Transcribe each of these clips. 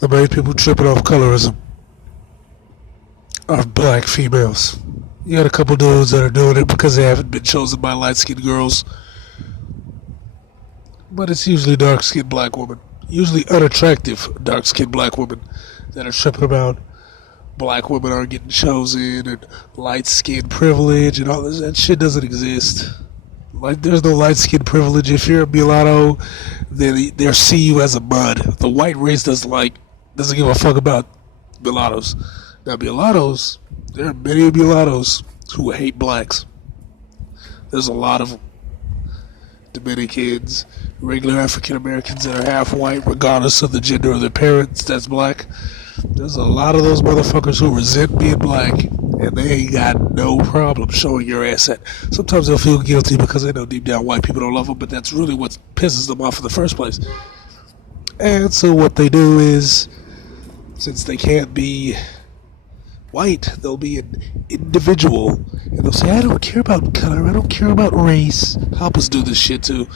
The main people tripping off colorism are black females. You got a couple dudes that are doing it because they haven't been chosen by light-skinned girls, but it's usually dark-skinned black women, usually unattractive dark-skinned black women that are tripping about black women aren't getting chosen and light-skinned privilege and all this. That shit doesn't exist. Like, there's no light-skinned privilege. If you're a mulatto, then they'll see you as a mud. The white race doesn't give a fuck about mulattoes. Now, mulattoes, there are many mulattoes who hate blacks. There's a lot of Dominicans, regular African Americans that are half white, regardless of the gender of their parents that's black. There's a lot of those motherfuckers who resent being black, and they ain't got no problem showing your ass at. Sometimes they'll feel guilty because they know deep down white people don't love them, but that's really what pisses them off in the first place. And so what they do is, since they can't be white, they'll be an individual, and they'll say, I don't care about color, I don't care about race. Hoppers do this shit too.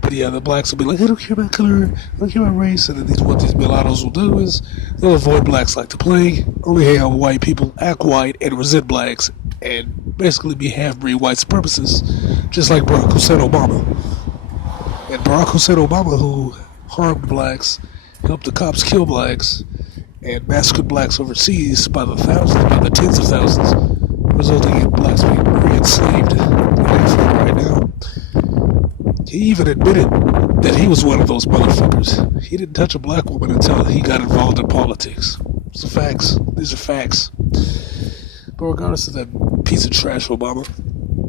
But yeah, the blacks will be like, I don't care about color, I don't care about race. And then what these mulattoes will do is they'll avoid blacks like the plague, only hang out with white people, act white, and resent blacks, and basically be half-breed white supremacists, just like Barack Hussein Obama. And Barack Hussein Obama, who harmed blacks, helped the cops kill blacks, and massacred blacks overseas by the thousands, by the tens of thousands, resulting in blacks being re-enslaved in Africa right now. He even admitted that he was one of those motherfuckers. He didn't touch a black woman until he got involved in politics. It's the facts. These are facts. But regardless of that piece of trash Obama,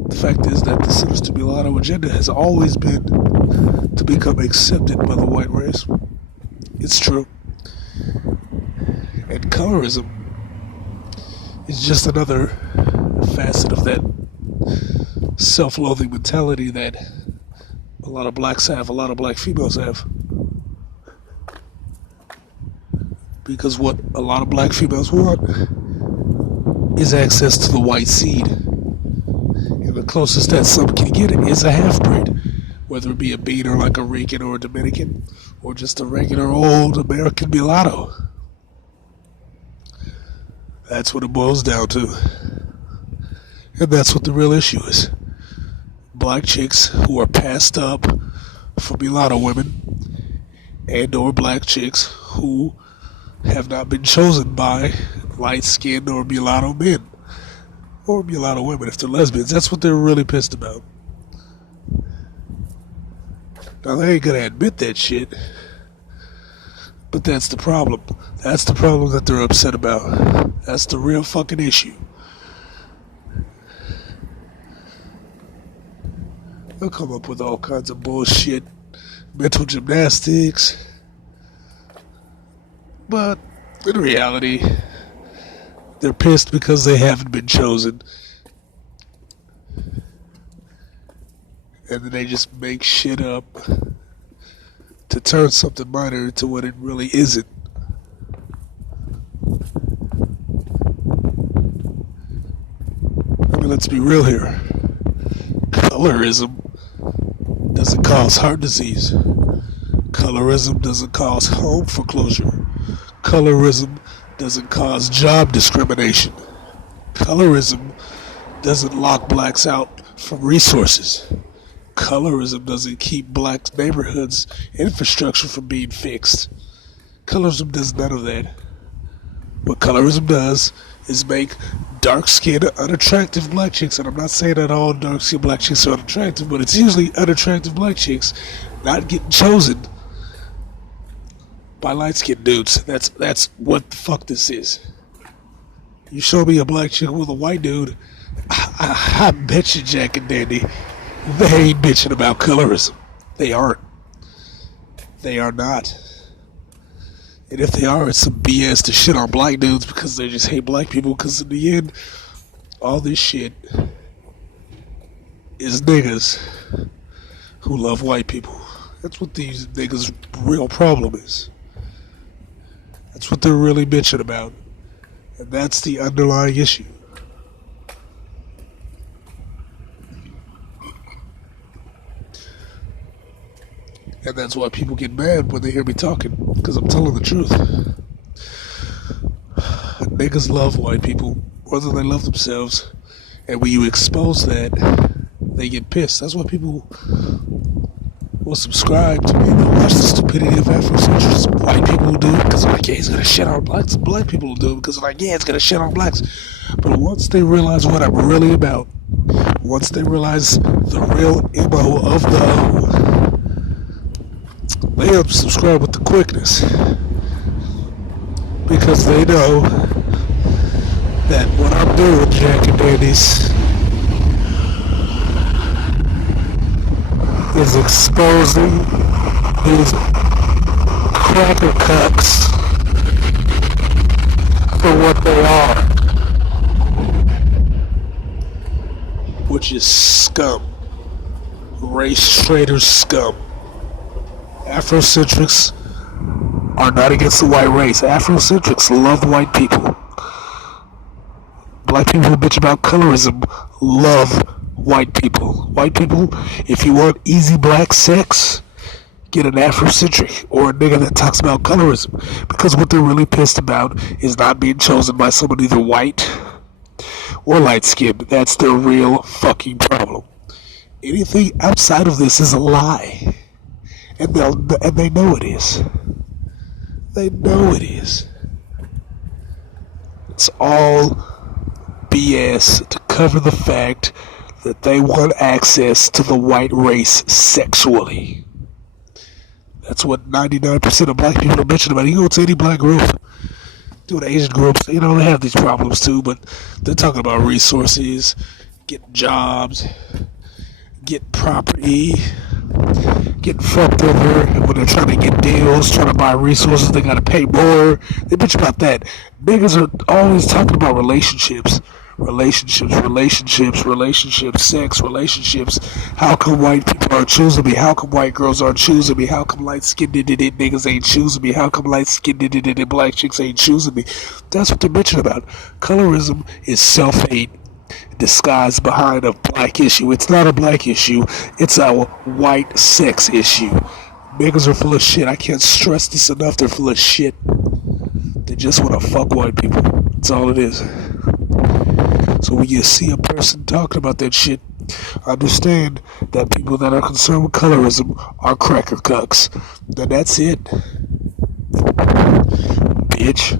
the fact is that the sinister mulatto agenda has always been to become accepted by the white race. It's true. And colorism is just another facet of that self-loathing mentality that a lot of blacks have, a lot of black females have. Because what a lot of black females want is access to the white seed. And the closest that some can get it is a half-breed. Whether it be a beater like a Rican or a Dominican, or just a regular old American mulatto. That's what it boils down to. And that's what the real issue is. Black chicks who are passed up for mulatto women, and or black chicks who have not been chosen by light-skinned or mulatto men, or mulatto women if they're lesbians. That's what they're really pissed about. Now, they ain't gonna admit that shit, but that's the problem. That's the problem that they're upset about. That's the real fucking issue. They'll come up with all kinds of bullshit, mental gymnastics, but in reality, they're pissed because they haven't been chosen. And then they just make shit up to turn something minor into what it really isn't. I mean, let's be real here. Colorism doesn't cause heart disease. Colorism doesn't cause home foreclosure. Colorism doesn't cause job discrimination. Colorism doesn't lock blacks out from resources. Colorism doesn't keep black neighborhoods' infrastructure from being fixed. Colorism does none of that. What colorism does is make dark-skinned, unattractive black chicks, and I'm not saying that all dark-skinned black chicks are unattractive, but it's usually unattractive black chicks not getting chosen by light-skinned dudes. That's what the fuck this is. You show me a black chick with a white dude, I bet you Jack and Dandy, they ain't bitching about colorism. They aren't. They are not. And if they are, it's some BS to shit on black dudes because they just hate black people, because in the end, all this shit is niggas who love white people. That's what these niggas' real problem is. That's what they're really bitching about. And that's the underlying issue. And that's why people get mad when they hear me talking, because I'm telling the truth. niggas love white people more than they love themselves. And when you expose that, they get pissed. That's why people will subscribe to, watch the stupidity of Afrocentrics. White people will do it because they're like, yeah, he's gonna shit on blacks. Black people will do it because they're like, yeah, it's gonna shit on blacks. But once they realize what I'm really about, once they realize the real MO of the O, they unsubscribe with the quickness. Because they know that what I'm doing, Jack and Danny's, is exposing these cracker cucks for what they are, which is scum, race traitor scum. Afrocentrics are not against the white race. Afrocentrics love white people. Black people who bitch about colorism love white people. White people, if you want easy black sex, get an Afrocentric or a nigga that talks about colorism. Because what they're really pissed about is not being chosen by someone either white or light skinned. That's their real fucking problem. Anything outside of this is a lie. And they know it is. They know it is. It's all BS to cover the fact that they want access to the white race sexually. That's what 99% of black people are bitching about. You go to any black group, to the Asian groups, they have these problems too, but they're talking about resources, getting jobs, getting property, getting fucked over when they're trying to get deals, trying to buy resources, they gotta pay more. They bitch about that. Niggas are always talking about relationships, sex, relationships. How come white people aren't choosing me? How come white girls aren't choosing me? How come light-skinned niggas ain't choosing me? How come light-skinned black chicks ain't choosing me? That's what they're bitching about. Colorism is self-hate disguised behind a black issue. It's not a black issue. It's a white sex issue. Niggas are full of shit. I can't stress this enough. They're full of shit. They just want to fuck white people. That's all it is. So when you see a person talking about that shit, understand that people that are concerned with colorism are cracker cucks. Then that's it. Bitch.